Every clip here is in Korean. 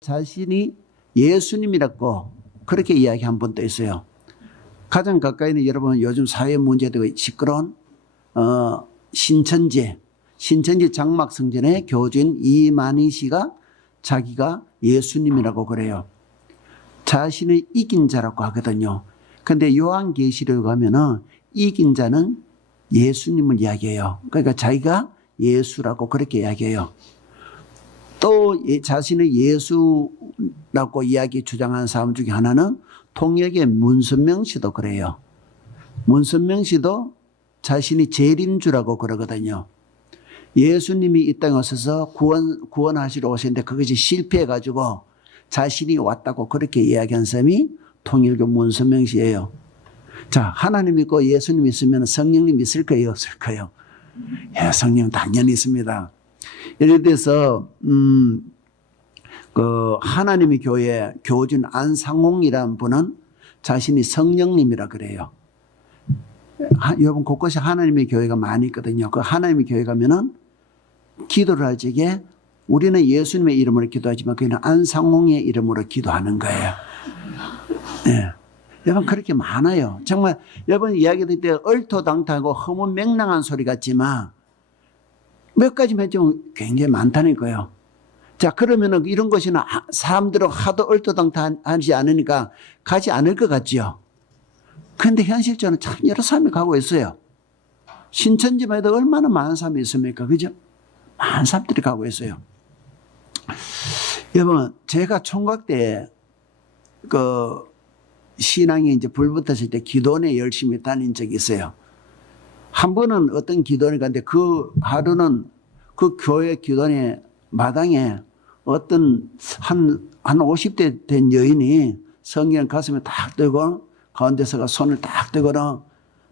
자신이 예수님이라고 그렇게 이야기한 분도 있어요. 가장 가까이는 여러분 요즘 사회 문제도 시끄러운 신천지 장막성전의 교주인 이만희 씨가 자기가 예수님이라고 그래요. 자신을 이긴 자라고 하거든요. 그런데 요한계시록 가면은 이긴 자는 예수님을 이야기해요. 그러니까 자기가 예수라고 그렇게 이야기해요. 또 자신을 예수라고 이야기 주장하는 사람 중에 하나는 통역의 문선명 씨도 그래요. 문선명 씨도 자신이 재림주라고 그러거든요. 예수님이 이 땅에 오셔서 구원하시러 오셨는데 그것이 실패해가지고 자신이 왔다고 그렇게 이야기한 사람이 통일교 문선명 씨예요. 자, 하나님 믿고 예수님 있으면 성령님 있을 거예요, 없을 거예요? 예, 성령 당연히 있습니다. 예를 들어서 하나님의 교회 교주인 안상홍이라는 분은 자신이 성령님이라 그래요. 여러분 곳곳에 하나님의 교회가 많이 있거든요. 그 하나님의 교회 가면은 기도를 할 적에 우리는 예수님의 이름으로 기도하지만 그는 안상홍의 이름으로 기도하는 거예요. 네. 여러분 그렇게 많아요. 정말 여러분 이야기 들을 때 얼토당토하고 허무맹랑한 소리 같지만 몇 가지만 좀 굉장히 많다는 거예요. 자, 그러면은 이런 것이나 사람들은 하도 얼토당토하지 않으니까 가지 않을 것 같죠. 그런데 현실적으로는 참 여러 사람이 가고 있어요. 신천지만 해도 얼마나 많은 사람이 있습니까? 그죠? 많은 사람들이 가고 있어요. 여러분, 제가 총각 때 신앙이 이제 불붙었을 때 기도원에 열심히 다닌 적이 있어요. 한 번은 어떤 기도원에 갔는데 그 하루는 그 교회 기도원의 마당에 어떤 한 50대 된 여인이 성경 가슴에 딱 들고 가운데서가 손을 딱 들고는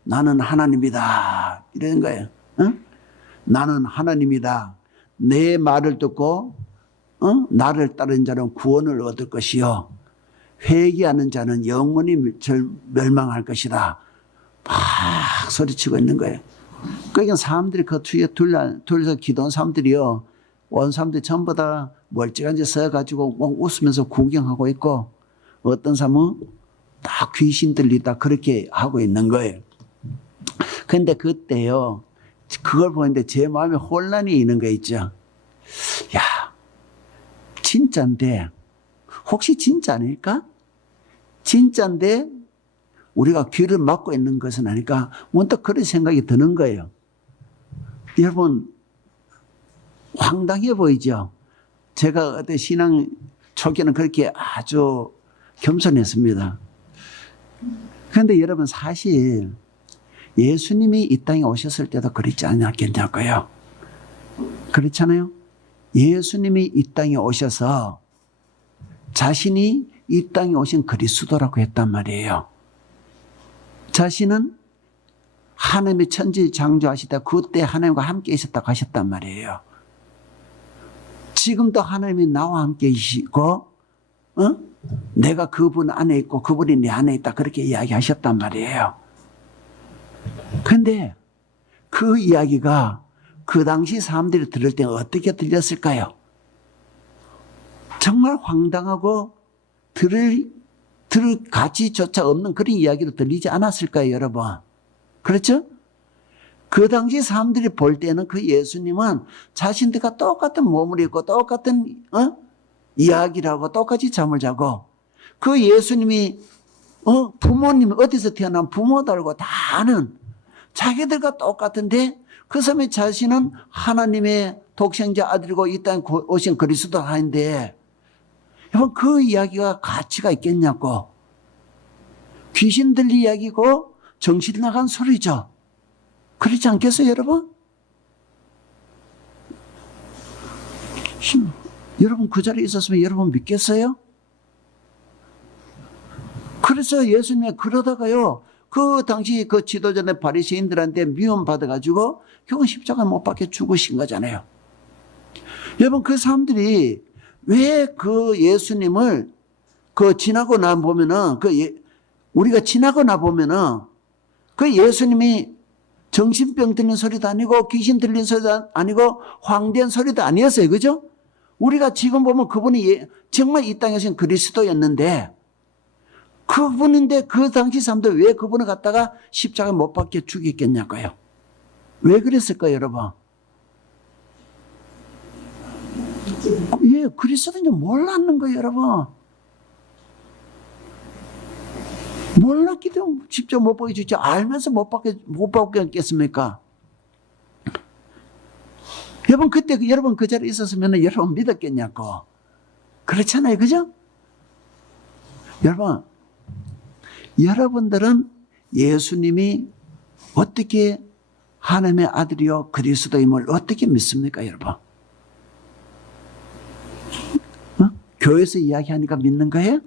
나는 하나님이다 이러는 거예요. 응? 나는 하나님이다. 내 말을 듣고 나를 따르는 자는 구원을 얻을 것이요 회개하는 자는 영원히 멸망할 것이다. 막 소리치고 있는 거예요. 그러니까 사람들이 그 뒤에 둘러서 기도한 사람들이요. 온 사람들이 전부 다 멀쩡한 데 서가지고 웃으면서 구경하고 있고 어떤 사람은 다 귀신 들리다 그렇게 하고 있는 거예요. 그런데 그때요. 그걸 보는데 제 마음에 혼란이 있는 거 있죠. 야, 진짜인데 혹시 진짜 아닐까? 진짜인데 우리가 귀를 막고 있는 것은 아닐까? 문득 그런 생각이 드는 거예요. 여러분 황당해 보이죠? 제가 어떤 신앙 초기에는 그렇게 아주 겸손했습니다. 그런데 여러분 사실 예수님이 이 땅에 오셨을 때도 그렇지 않았겠냐고요. 그렇잖아요. 예수님이 이 땅에 오셔서 자신이 이 땅에 오신 그리스도라고 했단 말이에요. 자신은 하나님의 천지 창조하시다 그때 하나님과 함께 있었다고 하셨단 말이에요. 지금도 하나님이 나와 함께 계시고 내가 그분 안에 있고 그분이 내 안에 있다 그렇게 이야기하셨단 말이에요. 그런데 그 이야기가 그 당시 사람들이 들을 때 어떻게 들렸을까요? 정말 황당하고 들을 가치조차 없는 그런 이야기로 들리지 않았을까요, 여러분? 그렇죠? 그 당시 사람들이 볼 때는 그 예수님은 자신들과 똑같은 몸을 입고 똑같은 이야기를 하고 똑같이 잠을 자고 그 예수님이 부모님이 어디서 태어난 부모도 알고 다 아는 자기들과 똑같은데 그 사람의 자신은 하나님의 독생자 아들이고 이 땅에 오신 그리스도 하인데 여러분 그 이야기가 가치가 있겠냐고. 귀신 들린 이야기고 정신 나간 소리죠. 그렇지 않겠어요, 여러분? 여러분 그 자리에 있었으면 여러분 믿겠어요? 그래서 예수님이 그러다가요. 그 당시 그 지도자의 바리새인들한테 미움받아가지고 결국 십자가 못 박혀 죽으신 거잖아요. 여러분 그 사람들이 왜 그 예수님을 지나고 나 보면은 우리가 지나고 나 보면은 그 예수님이 정신병 들린 소리도 아니고 귀신 들린 소리도 아니고 황된 소리도 아니었어요. 그죠? 우리가 지금 보면 그분이 정말 이 땅에 오신 그리스도였는데 그분인데 그 당시 사람들 왜 그분을 갖다가 십자가에 못 박게 죽였겠냐고요. 왜 그랬을까요, 여러분? 예, 그리스도인지 몰랐는 거예요, 여러분. 몰랐기 때문에 직접 못 박게 죽지. 알면서 못 박겠습니까? 여러분, 그때 여러분 그 자리에 있었으면 여러분 믿었겠냐고. 그렇잖아요, 그죠? 여러분, 여러분들은 예수님이 어떻게 하나님의 아들이요 그리스도임을 어떻게 믿습니까, 여러분? 교회에서 이야기하니까 믿는 거예요?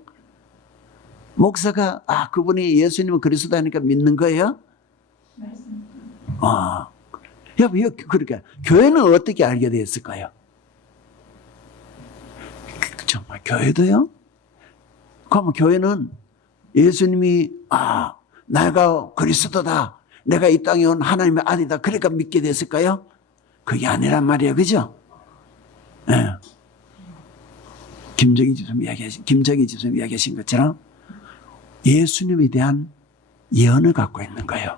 목사가 그분이 예수님은 그리스도 하니까 믿는 거예요? 여러분, 그러니까 교회는 어떻게 알게 됐을까요? 정말 교회도요? 그러면 교회는 예수님이 내가 그리스도다, 내가 이 땅에 온 하나님의 아들이다, 그러니까 믿게 됐을까요? 그게 아니란 말이에요, 그죠? 네. 김정희 집사님 이야기하신 것처럼 예수님에 대한 예언을 갖고 있는 거예요.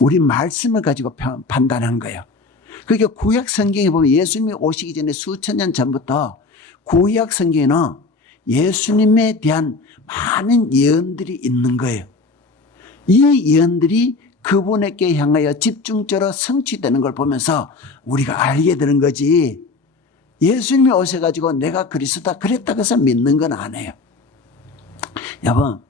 우리 말씀을 가지고 판단한 거예요. 그러니까 구약 성경에 보면 예수님이 오시기 전에 수천 년 전부터 구약 성경에는 예수님에 대한 많은 예언들이 있는 거예요. 이 예언들이 그분에게 향하여 집중적으로 성취되는 걸 보면서 우리가 알게 되는 거지, 예수님이 오셔가지고 내가 그리스도다 그랬다고 해서 믿는 건 아니에요. 여러분,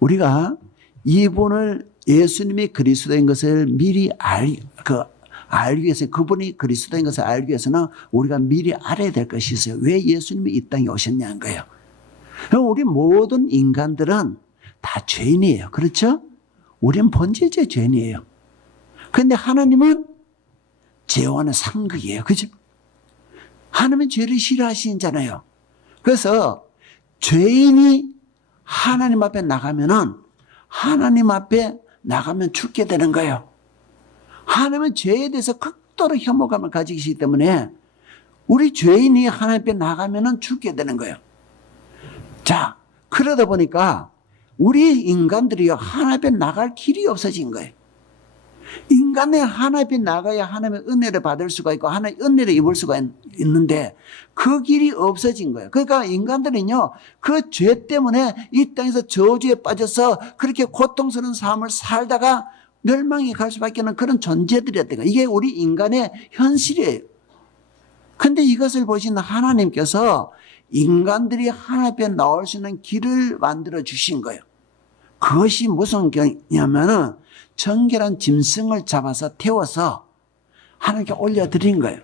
우리가 이분을 예수님이 그리스도인 것을 미리 알기 위해서, 그분이 그리스도인 것을 알기 위해서는 우리가 미리 알아야 될 것이 있어요. 왜 예수님이 이 땅에 오셨냐는 거예요. 우리 모든 인간들은 다 죄인이에요. 그렇죠? 우리는 본질적 죄인이에요. 그런데 하나님은 죄와는 상극이에요. 그죠? 하나님은 죄를 싫어하시잖아요. 그래서 죄인이 하나님 앞에 나가면은, 하나님 앞에 나가면 죽게 되는 거예요. 하나님은 죄에 대해서 극도로 혐오감을 가지시기 때문에 우리 죄인이 하나님 앞에 나가면은 죽게 되는 거예요. 자, 그러다 보니까 우리 인간들이요, 하나님 앞에 나갈 길이 없어진 거예요. 인간의 하나님 앞에 나가야 하나님의 은혜를 받을 수가 있고 하나님의 은혜를 입을 수가 있는데 그 길이 없어진 거예요. 그러니까 인간들은요, 그 죄 때문에 이 땅에서 저주에 빠져서 그렇게 고통스러운 삶을 살다가 멸망에 갈 수밖에 없는 그런 존재들이었던 거예요. 이게 우리 인간의 현실이에요. 그런데 이것을 보시는 하나님께서 인간들이 하나님 앞에 나올 수 있는 길을 만들어 주신 거예요. 그것이 무슨 경이냐면은 정결한 짐승을 잡아서 태워서 하나님께 올려드린 거예요.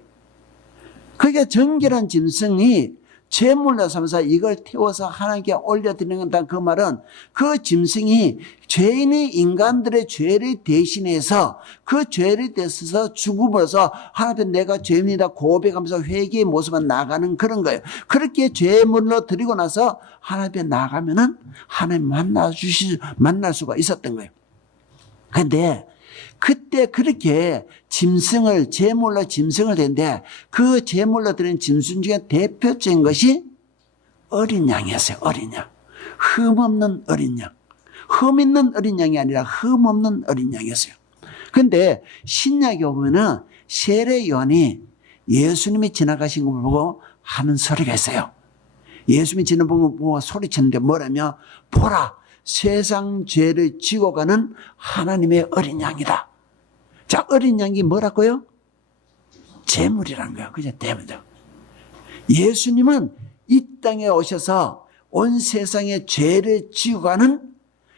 그게 정결한 짐승이 제물로 삼아서 이걸 태워서 하나님께 올려드린다. 그 말은 그 짐승이 죄인의 인간들의 죄를 대신해서 그 죄를 대해서 죽음으로써 하나님 앞에 내가 죄인이다 고백하면서 회개의 모습을 나가는 그런 거예요. 그렇게 제물로 드리고 나서 하나님 앞에 나가면은 하나님 만날 수가 있었던 거예요. 그런데 그때 그렇게 제물로 짐승을 드렸는데 그 제물로 드린 짐승 중에 대표적인 것이 어린 양이었어요. 어린 양. 흠 없는 어린 양. 흠 있는 어린 양이 아니라 흠 없는 어린 양이었어요. 그런데 신약에 보면은 세례 요한이 예수님이 지나가신 걸 보고 하는 소리가 있어요. 예수님이 지나가는 걸 보고 소리쳤는데 뭐라며? 보라! 세상 죄를 지고 가는 하나님의 어린 양이다. 자, 어린 양이 뭐라고요? 제물이라는 거예요. 그죠? 대물이죠. 예수님은 이 땅에 오셔서 온 세상의 죄를 지고 가는,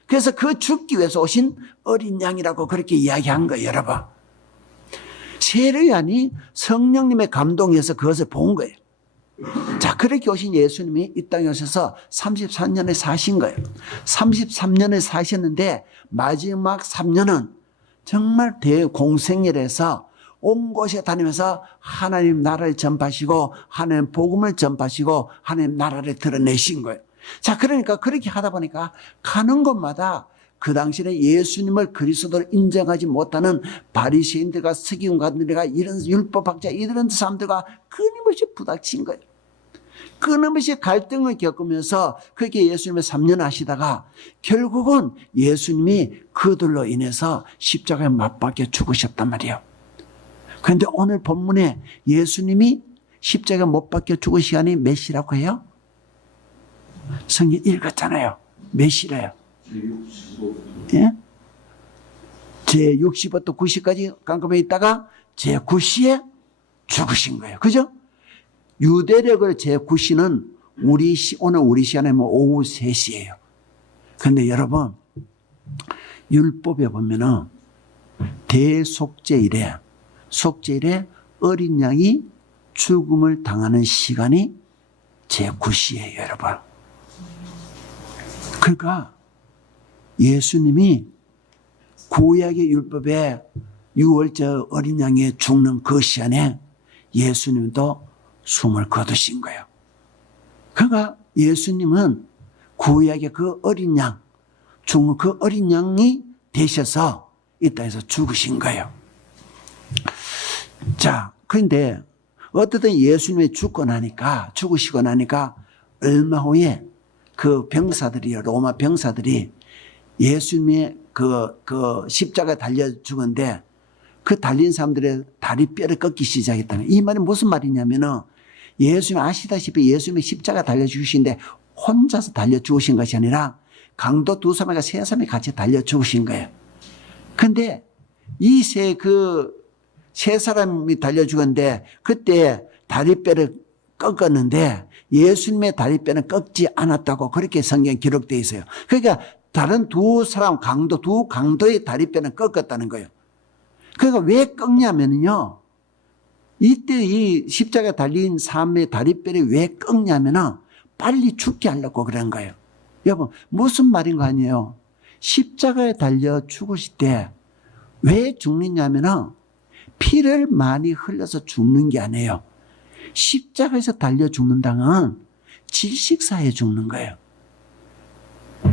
그래서 그 죽기 위해서 오신 어린 양이라고 그렇게 이야기한 거예요, 여러분. 세례요한이 성령님의 감동에서 그것을 본 거예요. 자, 그렇게 오신 예수님이 이 땅에 오셔서 33년을 사신 거예요. 33년을 사셨는데 마지막 3년은 정말 대공생애에서 온 곳에 다니면서 하나님 나라를 전파하시고 하나님 복음을 전파하시고 하나님 나라를 드러내신 거예요. 자, 그러니까 그렇게 하다 보니까 가는 곳마다 그 당시에 예수님을 그리스도로 인정하지 못하는 바리새인들과 서기관들과 이런 율법학자 이런 사람들과 끊임없이 부닥친 거예요. 끊임없이 갈등을 겪으면서 그렇게 예수님을 3년 하시다가 결국은 예수님이 그들로 인해서 십자가에 못 박혀 죽으셨단 말이에요. 그런데 오늘 본문에 예수님이 십자가에 못 박혀 죽을 시간이 몇 시라고 해요? 성경 읽었잖아요. 몇 시래요? 예? 제60부터 90까지 깜깜해 있다가 제9시에 죽으신 거예요. 그죠? 유대력을 제9시는 오늘 우리 시간에 오후 3시예요. 그런데 여러분, 율법에 보면은 대속죄일에 어린 양이 죽음을 당하는 시간이 제9시예요, 여러분. 그러니까 예수님이 구약의 율법에 6월절 어린 양이 죽는 그 시간에 예수님도 숨을 거두신 거예요. 그러니까 예수님은 구약의 그 어린 양, 죽는 그 어린 양이 되셔서 이 땅에서 죽으신 거예요. 자, 그런데 어쨌든 예수님이 죽으시고 나니까 얼마 후에 그 병사들이요, 로마 병사들이 예수님의 그 십자가 달려 죽은데 그 달린 사람들의 다리 뼈를 꺾기 시작했다는 이 말이 무슨 말이냐면은 예수님 아시다시피 예수님이 십자가 달려 죽으신데 혼자서 달려 죽으신 것이 아니라 강도 2사람과 3사람이 같이 달려 죽으신 거예요. 근데 이 세 사람이 달려 죽었는데 그때 다리뼈를 꺾었는데 예수님의 다리뼈는 꺾지 않았다고 그렇게 성경에 기록되어 있어요. 그러니까 다른 두 강도의 다리뼈는 꺾었다는 거예요. 그러니까 왜 꺾냐면요. 이때 이 십자가에 달린 사람의 다리뼈를 왜 꺾냐면은 빨리 죽게 하려고 그런 거예요. 여러분, 무슨 말인 거 아니에요? 십자가에 달려 죽으실 때 왜 죽느냐면은 피를 많이 흘려서 죽는 게 아니에요. 십자가에서 달려 죽는다는 질식사에 죽는 거예요.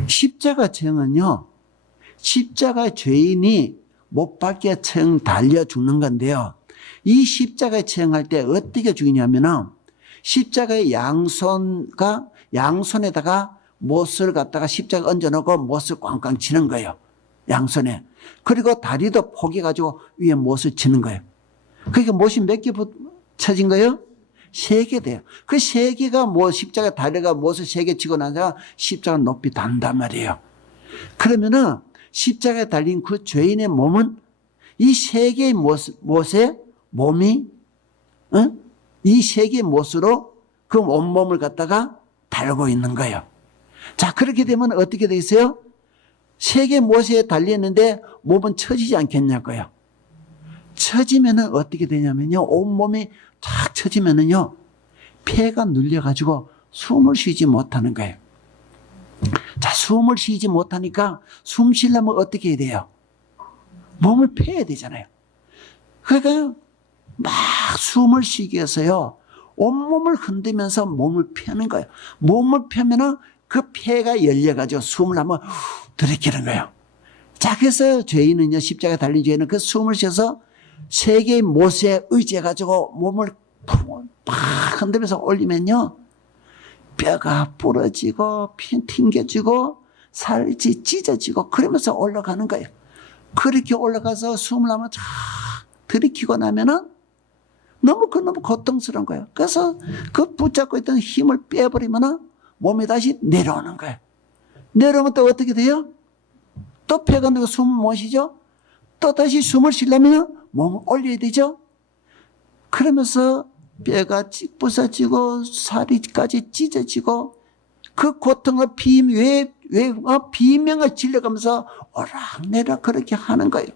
십자가처형은요, 십자가 죄인이 못 박혀 처형 달려 죽는 건데요. 이 십자가에 처형할 때 어떻게 죽이냐면은 십자가의 양손에다가 못을 갖다가 십자가 얹어놓고 못을 꽝꽝 치는 거예요. 양손에. 그리고 다리도 포개가지고 위에 못을 치는 거예요. 그러니까 못이 몇 개 쳐진 거예요? 3개 돼요. 그 3개가 십자가 다리가 못을 3개 치고 나서 십자가 높이 단단 말이에요. 그러면은 십자가에 달린 그 죄인의 몸은 이 3개의 못에 몸이, 이 3개의 못으로 그 온몸을 갖다가 달고 있는 거예요. 자, 그렇게 되면 어떻게 돼 있어요? 3개의 못에 달렸는데 몸은 처지지 않겠냐고요. 처지면은 어떻게 되냐면요. 온몸이 탁 처지면은요. 폐가 눌려가지고 숨을 쉬지 못하는 거예요. 자, 숨을 쉬지 못하니까 숨 쉬려면 어떻게 해야 돼요? 몸을 펴야 되잖아요. 그러니까 막 숨을 쉬기 위해서요. 온몸을 흔들면서 몸을 펴는 거예요. 몸을 펴면은 그 폐가 열려가지고 숨을 한번 들이키는 거예요. 자, 그래서 죄인은요, 십자가에 달린 죄인은 그 숨을 쉬어서 3개의 못에 의지해가지고 몸을 팍 흔들면서 올리면요, 뼈가 부러지고, 피 튕겨지고, 살이 찢어지고, 그러면서 올라가는 거예요. 그렇게 올라가서 숨을 한번 쫙 들이키고 나면은 너무 고통스러운 거예요. 그래서 그 붙잡고 있던 힘을 빼버리면은 몸이 다시 내려오는 거예요. 내려오면 또 어떻게 돼요? 또 폐가 누고 숨을 못 쉬죠? 또 다시 숨을 쉬려면 몸을 올려야 되죠? 그러면서 뼈가 부서지고 살이까지 찢어지고 그 고통을 비명을 질러가면서 오락내락 그렇게 하는 거예요.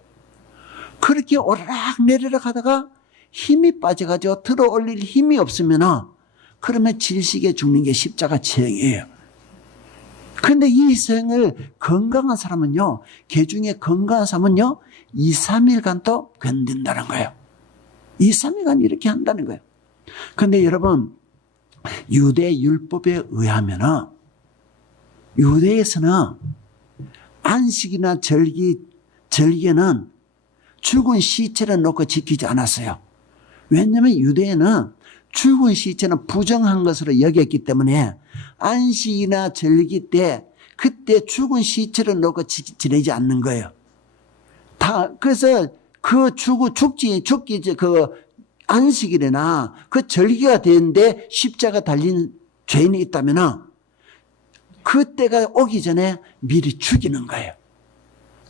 그렇게 오락내락 하다가 힘이 빠져가지고 들어 올릴 힘이 없으면 그러면 질식에 죽는 게 십자가 처형이에요. 그런데 이 생을 건강한 사람은요, 개중에 건강한 사람은요, 2, 3일간도 견딘다는 거예요. 2, 3일간 이렇게 한다는 거예요. 그런데 여러분, 유대 율법에 의하면은, 유대에서는 안식이나 절기는 죽은 시체를 놓고 지키지 않았어요. 왜냐하면 유대인은 죽은 시체는 부정한 것으로 여겼기 때문에 안식이나 절기 때 그때 죽은 시체를 놓고 지내지 않는 거예요. 그래서 그 죽기 그 안식일이나 그 절기가 되는데 십자가 달린 죄인이 있다면은 그때가 오기 전에 미리 죽이는 거예요.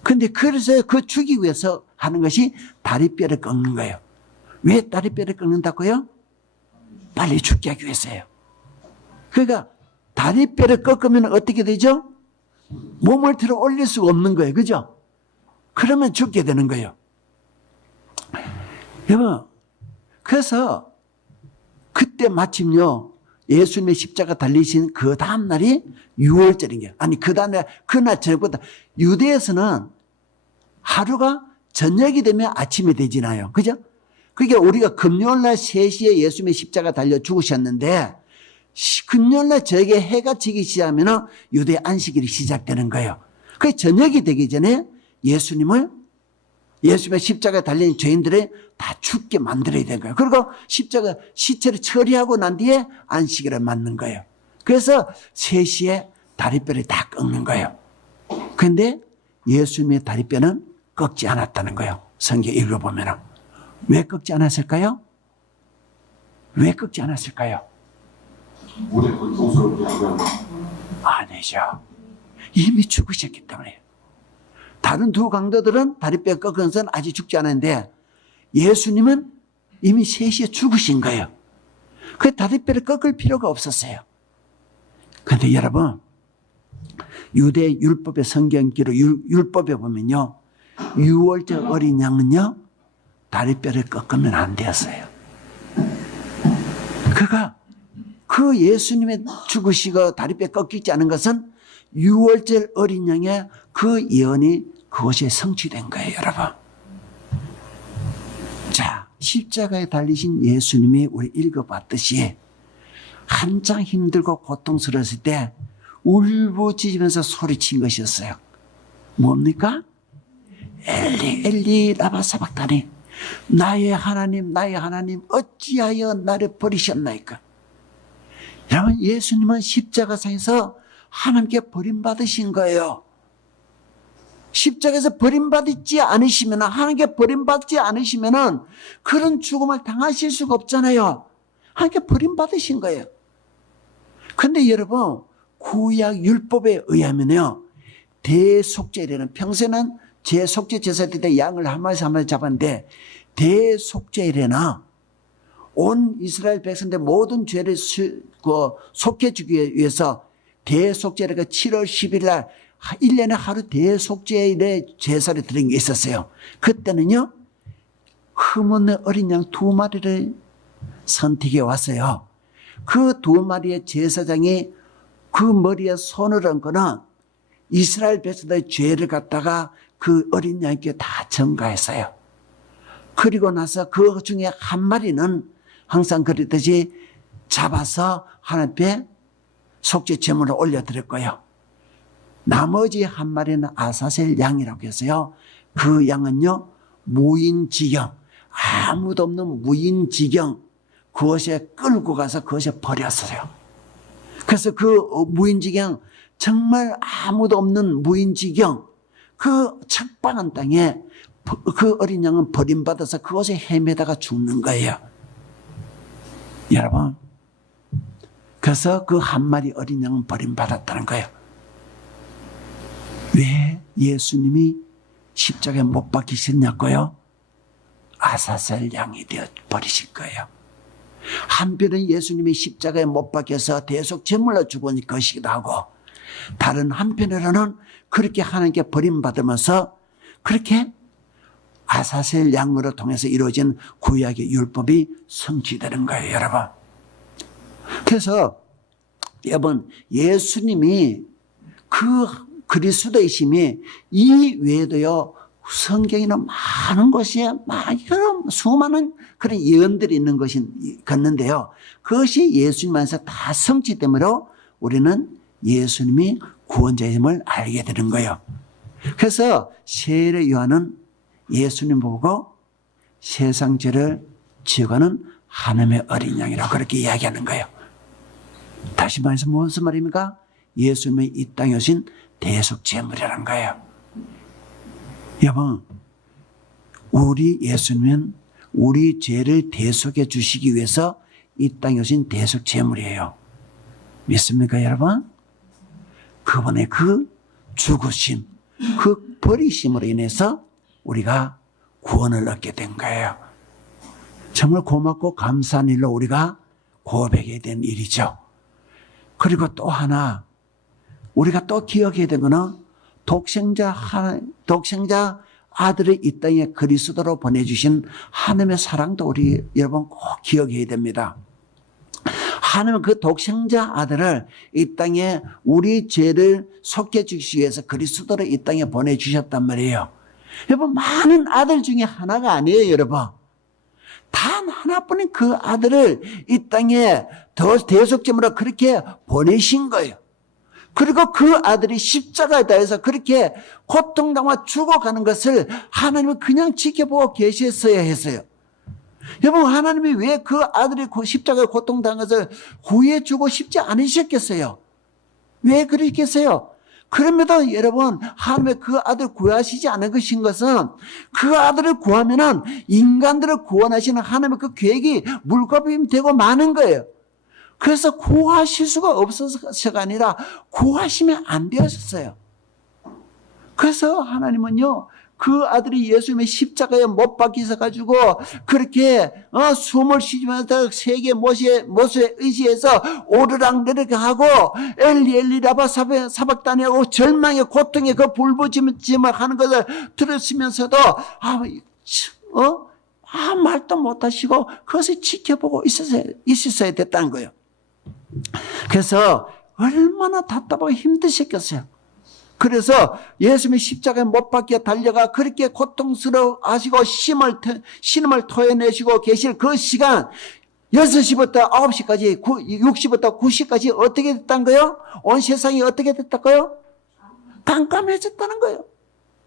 근데 그래서 그 죽이기 위해서 하는 것이 다리뼈를 꺾는 거예요. 왜 다리뼈를 꺾는다고요? 빨리 죽게 하기 위해서예요. 그러니까 다리뼈를 꺾으면 어떻게 되죠? 몸을 들어 올릴 수가 없는 거예요. 그죠? 그러면 죽게 되는 거예요. 여러분, 그래서 그때 마침요, 예수님의 십자가 달리신 그 다음날이 6월절인 거예요. 아니, 그 다음날, 그날 저녁보다, 유대에서는 하루가 저녁이 되면 아침이 되지나요. 그죠? 그러니까 우리가 금요일날 3시에 예수님의 십자가 달려 죽으셨는데, 금요일날 저녁에 해가 지기 시작하면 유대 안식일이 시작되는 거예요. 그 저녁이 되기 전에 예수님의 십자가에 달린 죄인들을 다 죽게 만들어야 되는 거예요. 그리고 십자가 시체를 처리하고 난 뒤에 안식일을 맞는 거예요. 그래서 3시에 다리뼈를 다 꺾는 거예요. 그런데 예수님의 다리뼈는 꺾지 않았다는 거예요. 성경 읽어보면. 왜 꺾지 않았을까요? 왜 꺾지 않았을까요? 오래 고통스럽게 하면 아니죠. 이미 죽으셨기 때문에. 다른 두 강도들은 다리뼈 꺾은 것은 아직 죽지 않았는데 예수님은 이미 3시에 죽으신 거예요. 그 다리뼈를 꺾을 필요가 없었어요. 그런데 여러분, 유대 율법의 성경기로 율법에 보면요, 6월절 어린 양은요 다리뼈를 꺾으면 안 되었어요. 그 예수님의 죽으시고 다리뼈 꺾이지 않은 것은 6월절 어린 양의 그 예언이 그것에 성취된 거예요, 여러분. 자, 십자가에 달리신 예수님이 우리 읽어봤듯이 한창 힘들고 고통스러웠을 때 울부짖으면서 소리친 것이었어요. 뭡니까? 엘리 엘리 라마 사박다니, 나의 하나님 어찌하여 나를 버리셨나이까. 여러분, 예수님은 십자가상에서 하나님께 버림받으신 거예요. 십자가에서 버림받지 않으시면, 하나님께 버림받지 않으시면 그런 죽음을 당하실 수가 없잖아요. 하나님께 버림받으신 거예요. 그런데 여러분, 구약 율법에 의하면요, 대속죄일에는, 평소에는 제 속죄 제사 때 양을 한 마리 잡았는데 대속죄일에는 온 이스라엘 백성들 모든 죄를 속해주기 위해서 대속죄일가 7월 10일 날 1년에 하루 대속죄일에 제사를 드린 게 있었어요. 그때는요, 흠없는 어린 양 2마리를 선택해 왔어요. 그 2마리의 제사장이 그 머리에 손을 얹고는 이스라엘 백성들의 죄를 갖다가 그 어린 양께 다 전가했어요. 그리고 나서 그 중에 한 마리는 항상 그랬듯이 잡아서 하나님 앞에 속죄 제물을 올려드렸고요. 나머지 한 마리는 아사셀 양이라고 해서요, 그 양은요 무인지경, 아무도 없는 무인지경, 그것에 끌고 가서 그것에 버렸어요. 그래서 그 무인지경, 정말 아무도 없는 무인지경, 그 척박한 땅에 그 어린 양은 버림받아서 그곳에 헤매다가 죽는 거예요. 여러분, 그래서 그 한 마리 어린 양은 버림받았다는 거예요. 왜 예수님이 십자가에 못 박히셨냐고요? 아사셀 양이 되어 버리실 거예요. 한편은 예수님이 십자가에 못 박혀서 대속 제물로 죽은 것이기도 하고, 다른 한편으로는 그렇게 하나님께 버림받으면서 그렇게 아사셀 양으로 통해서 이루어진 구약의 율법이 성취되는 거예요, 여러분. 그래서 여러분, 예수님이 그 그리스도이심이 이 외에도요, 성경에는 많은 것이, 수많은 그런 예언들이 있는 것이 있는데요, 그것이 예수님 안에서 다 성취되므로 우리는 예수님이 구원자임을 알게 되는 거예요. 그래서 세례 요한은 예수님 보고 세상 죄를 지어가는 하나님의 어린 양이라고 그렇게 이야기하는 거예요. 다시 말해서 무슨 말입니까? 예수님의 이 땅에 오신 대속 제물이라는 거예요. 여러분, 우리 예수님은 우리 죄를 대속해 주시기 위해서 이 땅에 오신 대속 제물이에요. 믿습니까, 여러분? 그분의 그 죽으심, 그 버리심으로 인해서 우리가 구원을 얻게 된 거예요. 정말 고맙고 감사한 일로 우리가 고백해야 된 일이죠. 그리고 또 하나, 우리가 또 기억해야 되는 거는 독생자 아들을 이 땅에 그리스도로 보내주신 하나님의 사랑도 우리 여러분 꼭 기억해야 됩니다. 하나님은 그 독생자 아들을 이 땅에 우리 죄를 속해 주시기 위해서 그리스도로 이 땅에 보내주셨단 말이에요. 여러분, 많은 아들 중에 하나가 아니에요, 여러분. 단 하나뿐인 그 아들을 이 땅에 대속제물로 그렇게 보내신 거예요. 그리고 그 아들이 십자가에 달려서 그렇게 고통당하고 죽어가는 것을 하나님은 그냥 지켜보고 계셨어야 했어요. 여러분, 하나님이 왜 그 아들이 십자가에 고통당한 것을 구해주고 싶지 않으셨겠어요? 왜 그러겠어요? 그럼에도 여러분, 하나님의 그 아들 구하시지 않은 것인 것은 그 아들을 구하면은 인간들을 구원하시는 하나님의 그 계획이 물거품되고 많은 거예요. 그래서 구하실 수가 없어서가 아니라 구하시면 안 되었어요. 그래서 하나님은요, 그 아들이 예수님의 십자가에 못 박히셔 가지고 그렇게 숨을 쉬면서 세계 못에 의지해서 오르락내리락 하고 엘리 라바 사박다니 하고 절망의 고통의 그 불부짖음을 하는 것을 들으시면서도 말도 못하시고 그것을 지켜보고 있었어야 됐다는 거예요. 그래서 얼마나 답답하고 힘드셨겠어요. 그래서 예수님이 십자가에 못 박혀 달려가 그렇게 고통스러워 하시고 신음을 토해내시고 계실 그 시간 6시부터 9시까지 6시부터 9시까지 어떻게 됐다는 거예요? 온 세상이 어떻게 됐다고요? 깜깜해졌다는 거예요.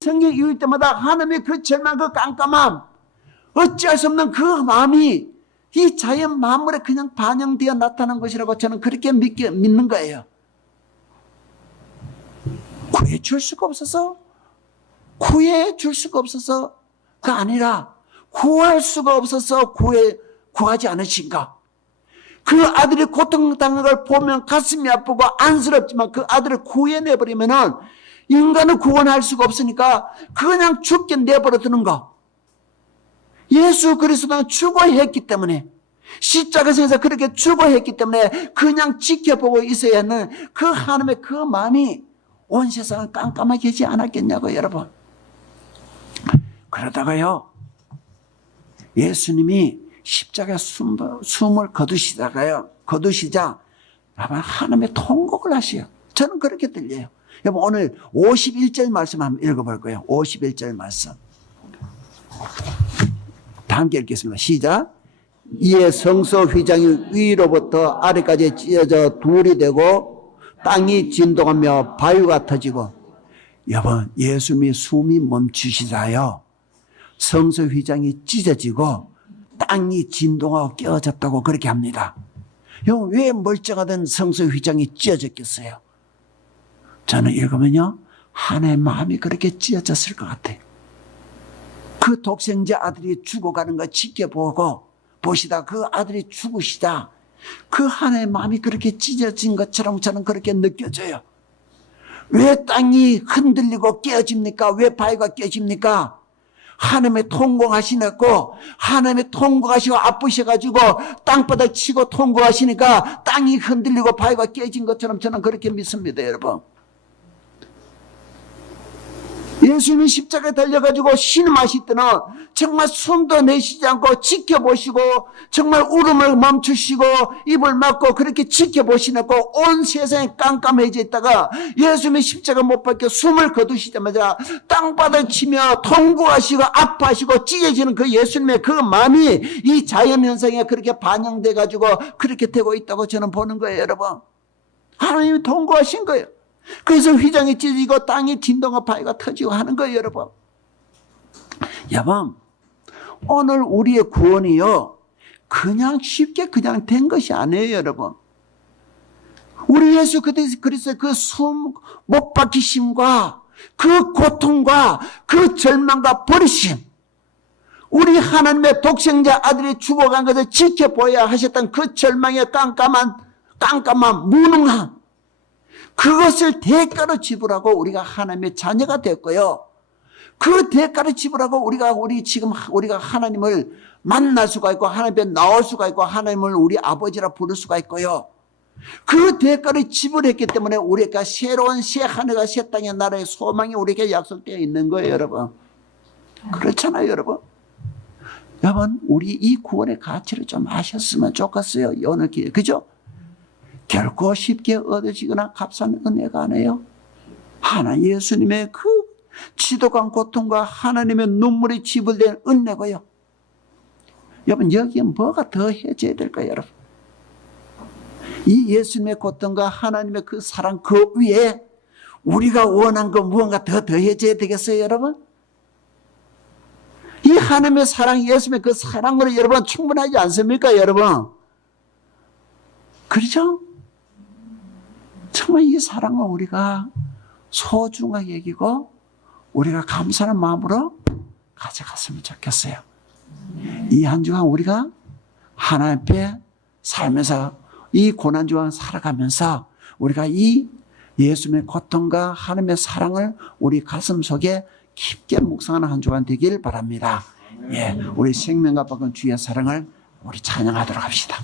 성경 읽을 때마다 하나님의 그 절망, 그 깜깜함, 어찌할 수 없는 그 마음이 이 자연 만물에 그냥 반영되어 나타난 것이라고 저는 그렇게 믿는 거예요. 구해줄 수가 없어서가 아니라 구할 수가 없어서 구하지 않으신가. 그 아들이 고통당한 걸 보면 가슴이 아프고 안쓰럽지만 그 아들을 구해내버리면은 인간을 구원할 수가 없으니까 그냥 죽게 내버려 두는 거. 예수 그리스도는 죽어했기 때문에 십자가에서 그렇게 죽어했기 때문에 그냥 지켜보고 있어야 하는 그 하나님의 그 마음이 온 세상을 깜깜하게 하지 않았겠냐고 여러분. 그러다가요 예수님이 십자가에 숨을 거두시자 아마 하나님의 통곡을 하셔요. 저는 그렇게 들려요. 여러분 오늘 51절 말씀 한번 읽어볼 거예요. 51절 말씀 다 함께 읽겠습니다. 시작. 이에 성소 휘장이 위로부터 아래까지 찢어져 둘이 되고 땅이 진동하며 바위가 터지고. 여러분 예수님이 숨이 멈추시자요 성소 휘장이 찢어지고 땅이 진동하고 깨어졌다고 그렇게 합니다. 여러분 왜 멀쩡하던 성소 휘장이 찢어졌겠어요? 저는 읽으면요 하나의 마음이 그렇게 찢어졌을 것 같아요. 그 독생자 아들이 죽어가는 거 보시다 그 아들이 죽으시다 그 하나의 마음이 그렇게 찢어진 것처럼 저는 그렇게 느껴져요. 왜 땅이 흔들리고 깨어집니까? 왜 바위가 깨집니까? 하나님의 통곡하시고 하나님의 통곡하시고 아프셔가지고 땅바닥 치고 통곡하시니까 땅이 흔들리고 바위가 깨진 것처럼 저는 그렇게 믿습니다. 여러분 예수님이 십자가에 달려가지고 신음하실 때는 정말 숨도 내쉬지 않고 지켜보시고 정말 울음을 멈추시고 입을 막고 그렇게 지켜보시고 온 세상이 깜깜해져 있다가 예수님이 십자가 못 박혀 숨을 거두시자마자 땅바닥 치며 통곡하시고 아파하시고 찢어지는 그 예수님의 그 마음이 이 자연현상에 그렇게 반영돼 가지고 그렇게 되고 있다고 저는 보는 거예요. 여러분 하나님이 통곡하신 거예요. 그래서 휘장이 찢어지고 땅이 진동과 바위가 터지고 하는 거예요, 여러분. 여러분, 오늘 우리의 구원이요, 그냥 쉽게 그냥 된 것이 아니에요, 여러분. 우리 예수 그리스도의 그 못 박히심과 그 고통과 그 절망과 버리심, 우리 하나님의 독생자 아들이 죽어간 것을 지켜보아야 하셨던 그 절망의 깜깜한 무능함, 그것을 대가로 지불하고 우리가 하나님의 자녀가 됐고요. 그 대가를 지불하고 우리가 하나님을 만날 수가 있고 하나님께 나올 수가 있고 하나님을 우리 아버지라 부를 수가 있고요. 그 대가를 지불했기 때문에 우리가 새로운 새 하늘과 새 땅의 나라의 소망이 우리에게 약속되어 있는 거예요, 여러분. 그렇잖아요, 여러분. 여러분, 우리 이 구원의 가치를 좀 아셨으면 좋겠어요. 오늘 기회, 그죠? 결코 쉽게 얻어지거나 값싼 은혜가 아니에요. 하나님 예수님의 그 지독한 고통과 하나님의 눈물이 지불된 은혜고요. 여러분, 여기에 뭐가 더 해줘야 될까요, 여러분? 이 예수님의 고통과 하나님의 그 사랑 그 위에 우리가 원한 거 무언가 더 더해져야 되겠어요, 여러분? 이 하나님의 사랑, 예수님의 그 사랑으로 여러분 충분하지 않습니까, 여러분? 그렇죠? 정말 이 사랑을 우리가 소중하게 여기고 우리가 감사하는 마음으로 가져갔으면 좋겠어요. 이 한 주간 우리가 하나님 앞에 살면서 이 고난 주간 살아가면서 우리가 이 예수님의 고통과 하나님의 사랑을 우리 가슴 속에 깊게 묵상하는 한 주간 되길 바랍니다. 예, 우리 생명과 복은 주의 사랑을 우리 찬양하도록 합시다.